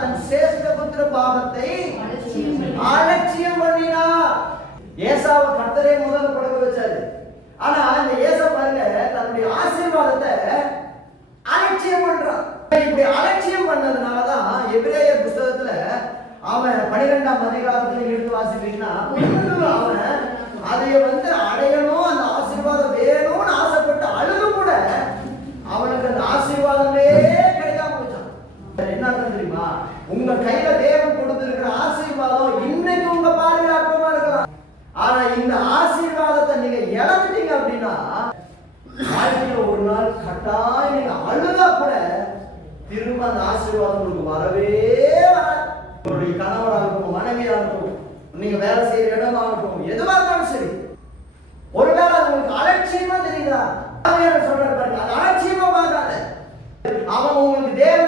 தன் சேஷ்ட புத்திர பாகத்தை அலட்சியம் பண்ணினார். ஏசாவை கர்த்தரே முதல்ல கொடுக்க வச்சாரு. ஆனா இந்த ஏசா பாருங்க தன்னுடைய ஆசீர்வாதத்தை அலட்சியம் பண்றான். இப்படி அலட்சியம் பண்ணதுனாலதான் எபிரேயர் புத்தகத்துல அவன் 12ஆம் அதிகாரத்துல எடுத்து வாசிப்பீங்கன்னா அவன் அதை அடையணும், அந்த ஆசீர்வாதம் வேணும்னு ஆசைப்பட்டு அழுது கூட அவனுக்கு அந்த ஆசீர்வாதமே கிடைக்காம போச்சான். என்ன தெரியுமா? உங்க கையில தேவன் கொடுத்திருக்கிற ஆசீர்வாதம் இன்னைக்கு உங்க பாதுகாப்பமா இருக்கலாம். ஆனா இந்த ஆசீர்வாதத்தை நீங்க இழந்துட்டீங்க அப்படின்னா வாழ்க்கையில ஒரு நாள் கட்டாயம் நீங்க அழுதா கூட திரும்ப அந்த ஆசீர்வாதம் உங்களுக்கு வரவே வராது. உங்களுடைய கணவராகட்டும், மனைவியாகட்டும், நீங்க வேலை செய்யற இடமாகட்டும், எதுவா இருந்தாலும் சரி, ஒருவேளை அது உங்களுக்கு அலட்சியமா தெரியுதா? சொல்ற பாருங்க, அது அலட்சியமா பார்க்காத. அவன் உங்களுக்கு தேவன்